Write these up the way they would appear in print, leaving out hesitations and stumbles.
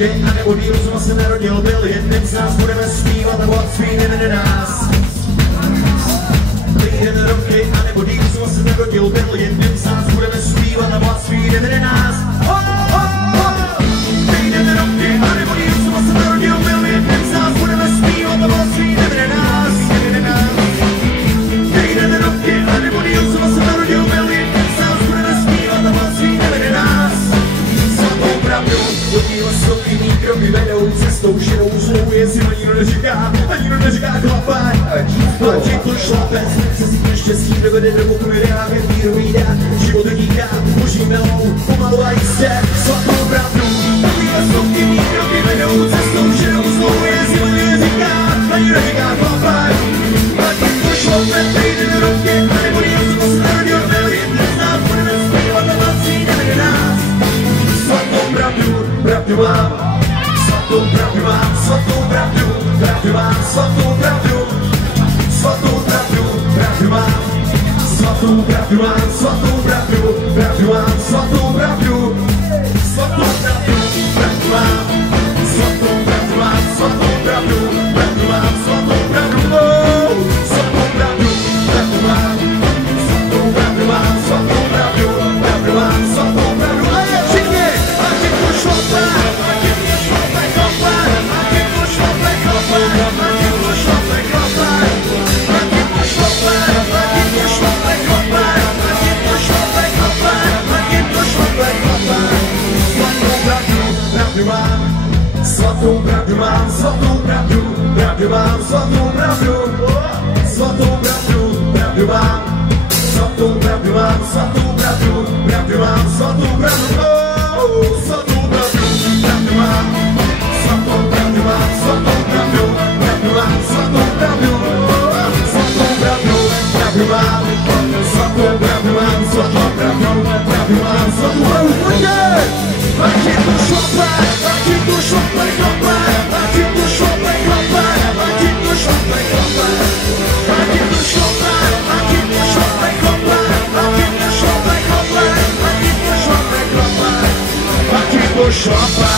roky a nebo díl, co se narodil, byl jedním z nás, budeme zpívat a volat svý jmény nás. Jeden roky a nebo díl, co se narodil, byl jedním z nás, budeme zpívat a volat svý jmény nás. Jeden roky a nebo díl, co se narodil, byl jedním z nás, budeme zpívat a volat svý jmény nás. Jeden roky a nebo díl, co se narodil, byl jedním z nás, budeme zpívat a volat svý jmény nás. Svatou pravdu, do díla jsou jiný kroky vedou cestou širou zlou, jestli ani nikdo neříká chlapaj. Platí to šlapec, se si štěstí dovede do boku ideálně víru výdá. Život utíká, boží melou, pomalu a jistě. Svatou pravdu, do díla jsou jiný kroky vedou cestou širou zlou, jestli ani neříká chlapaj. Platí to šlapec, jeden roky, a nebo díl, co se narodil, byl jedním z nás, budeme zpívat a vlastní nevede nás. Svatou pravdu, pravdu mám, svatou pravdu mám, svatou pravdu, pravdu mám, svatou pravdu, svatou pravdu, pravdu mám, svatou pravdu mám, svatou pravdu, pravdu mám, svatou pravdu, svatou pravdu, pravdu mám, svatou pravdu mám, svatou pravdu, pravdu mám, svatou pravdu, svatou pravdu, pravdu mám, svatou pravdu mám, svatou pravdu, pravdu mám, svatou pravdu. A je všichni, a ti to šlape, a ti to šlape chlape, a ti to šlape chlape, a ti to šlape chlape, a ti to šlape, a ti to šlape chlape, a ti to šlape chlape, a ti to šlape chlape. Svatou pravdu, pravdu mám, svatou pravdu mám, svatou pravdu, pravdu mám, svatou pravdu, svatou pravdu, pravdu mám, svatou pravdu mám, svatou pravdu, pravdu mám, svatou pravdu, svatou pravdu, pravdu mám, svatou pravdu mám, svatou pravdu, pravdu mám, svatou pravdu, svatou pravdu, pravdu mám, svatou pravdu mám, svatou pravdu, pravdu mám, svatou pravdu. Pojďte! Ať je to šlape, ať je to šlape chlape, ať je to šlape chlape, ať je to šlape chlape, ať je to šlape, ať je to šlape chlape, ať je to šlape chlape, ať je to šlape chlape, ať je to šlape.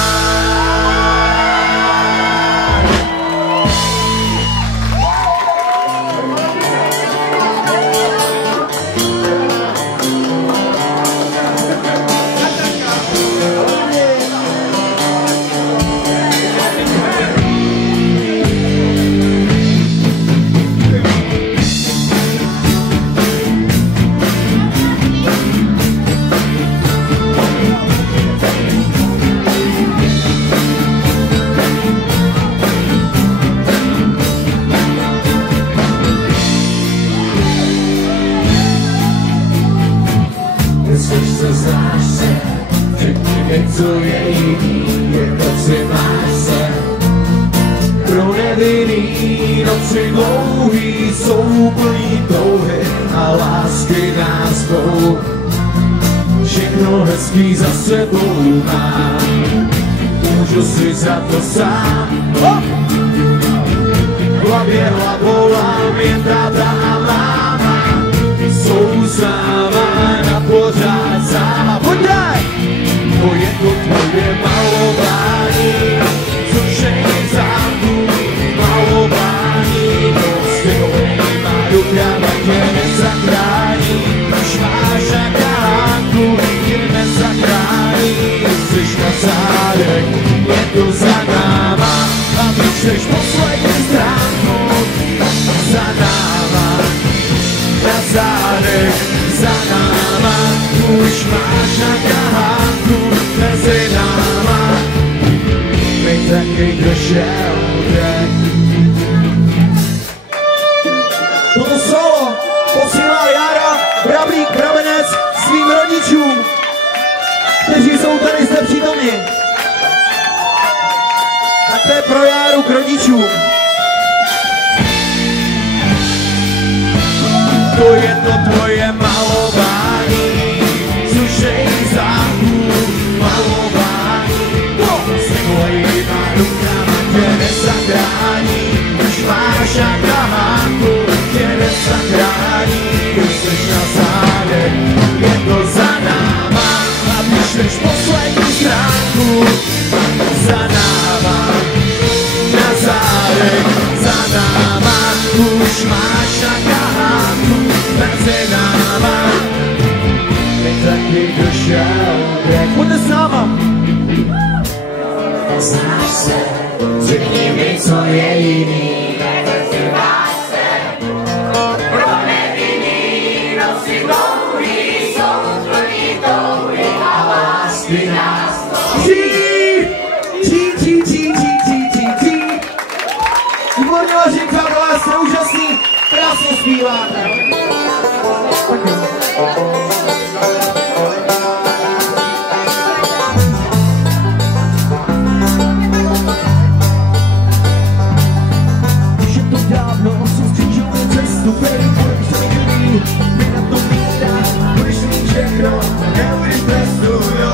Co je jiný, je noci máš se. Pro nevinný noci dlouhý jsou plný touhy a lásky nás dvou. Všechno hezký za sebou mám, můžu si za to sám. V hlavě hlavolám jen táta a máma, jsou sama na pořád sama. Pojďte! To je to tvoje malování, zrušení zámku, malování, stejnýma rukama tě nezachrání, když máš na kánku, tě nezachrání, jsi na zádech, je to za náma, a vyčteš poslední stránku, za náma, na zádech, za náma, už máš na kánku, mezi náma, my taky došel den. Toto solo posílá Jára Brablík Brabenec svým rodičům, kteří jsou tady zde přítomni. Tak to je pro Járu k rodičům. To je to tvoje malování, sušej zámků, malování, s tvojima rukama tě nezachrání, už máš na kahánku, tě nezachrání, jsi na zádech, je to za náma, a když poslední stránku, za náma. neznáš se, řekni mi, co je jiný. Pro nevinný noci dlouhý, jsou plný touhy a lásky nás Výborně, vážení přátelé, jste úžasný, krásně zpíváte. Už je to dávno, co skřížujeme cestu, budeš se mi krví, my na to mít budeš mít všechno, neujdeš trestu, jo.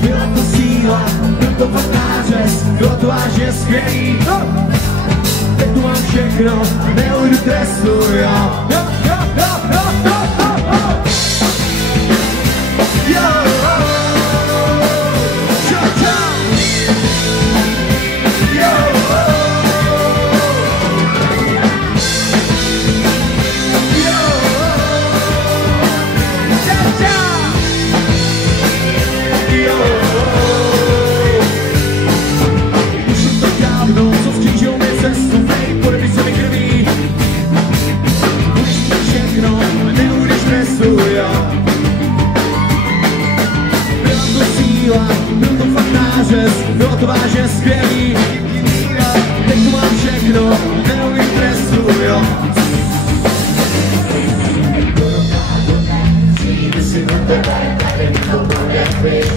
Byla to síla, byl to fakt nářez, bylo to vážně skvělý, teď tu mám všechno, neujdu trestu, jo. Bylo to vážně skvělý, teď tu mám všechno, nenový trestu, jo. Přijde si do tebe, tady to bude chvíť.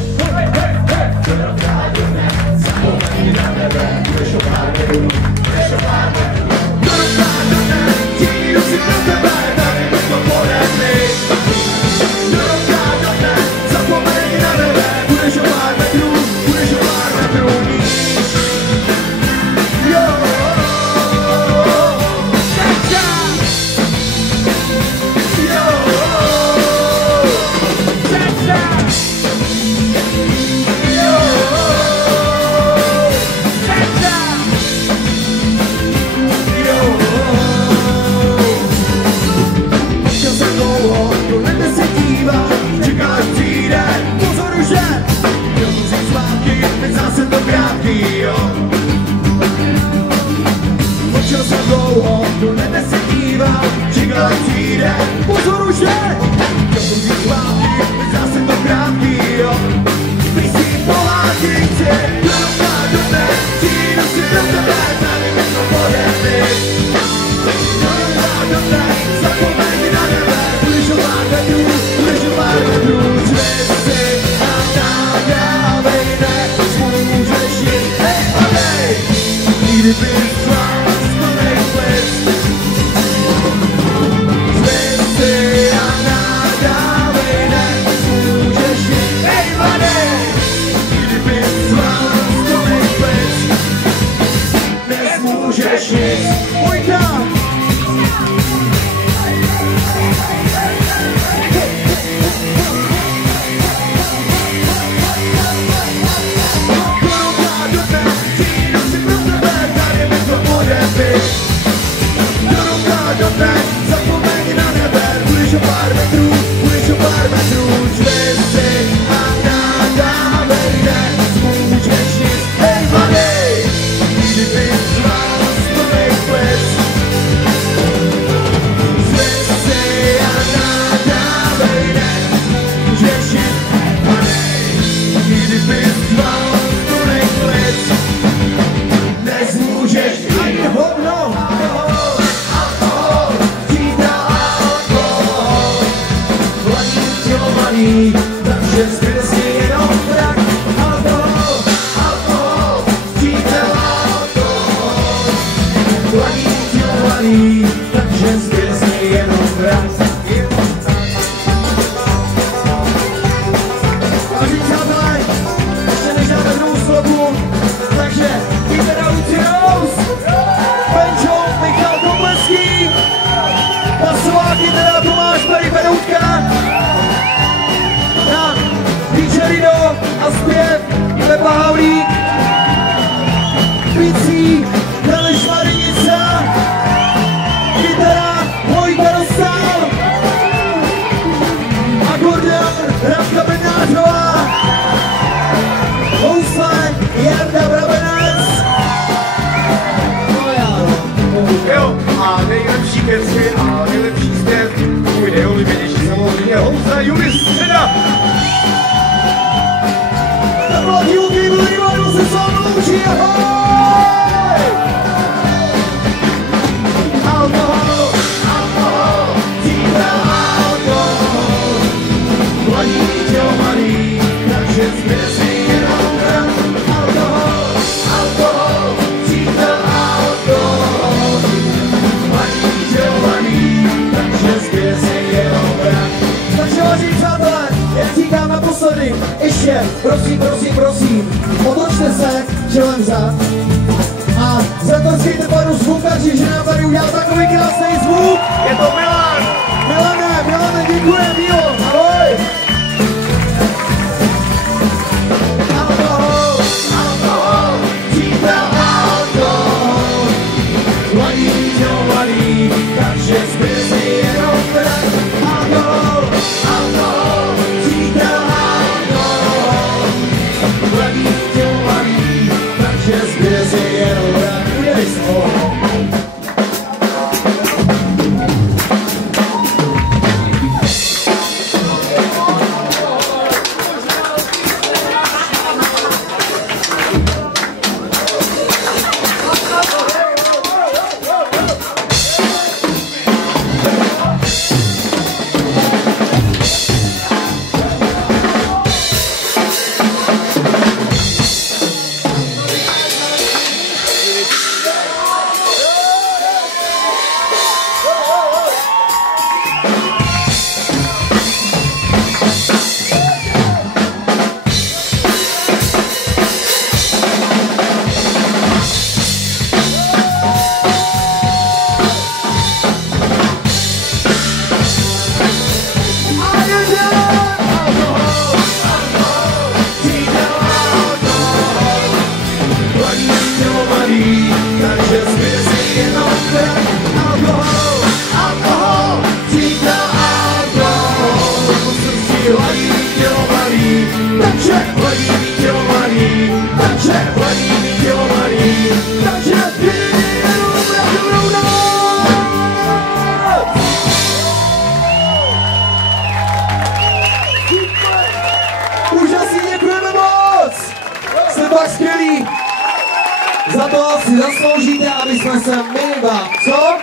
Zapomeň na nebe, budeš o pár minut, budeš o pár minut. Přijde si do tebe, tady to bude chvíť. Zapomeň na nebe, budeš o pár metrů. Pozoru, že chtěl jsem si zpátky, zase to krátký, jo. Když si pohádky chci, do dne, přijdu si do tebe, tady mi to podepny. Do dne, zapomeň na nebe, budeš o pár metrů, zveš si a nadávej, nemůžeš jít, hej, hej, nikdy bys vás to nejplec. Zapomeň na nebe, budeš o pár metrů, zveš si a nadávej, nemůžeš nic, hej, mladej, kdyby z vás plnej plic. Zveš si a nadávej, nemůžeš nic, mladej, kdyby z vás plnej plic. Nezmůžeš ani hovno. Takže zbyl jenom prach, alkohol, přítel alkohol. Planí tělovaný, takže zbyl jenom prach. Vážení přátelé, ještě než dáme druhou slovu, takže kytara Luci Rose, Benčo, Michal Kopleský, basová kytara Tomáš Peroutka, Rino a zpěv Pepa Havlík, bicí Heli Šmarenica, kytara Vojta Rosál, akordeon Radka Bednářová, Takže prosím, prosím, prosím, otočte se čelem vzad a zatleskejte panu zvukaři, že nám tady udělal takový krásný zvuk. Je to Milan! Milane, děkujem, Mílo, ahoj! Alkohol, alkohol, přítel alkohol, mladý tělo mladý, takže zbyl si jenom prach. Alkohol, alkohol, přítel alkohol, mladý tělo mladý, takže zbyl si jenom prach. Udělej slovo. Takže zbyl si jenom prach. Alkohol, alkohol, přítel alkohol, po srdci hladí tělo malý, takže hladí tělo malý, takže hladí tělo malý, takže jenom na dobrou noc. Úžasný, děkujeme moc, jste fakt skvělí. Za to si zasloužíte, aby jsme se my vám, co?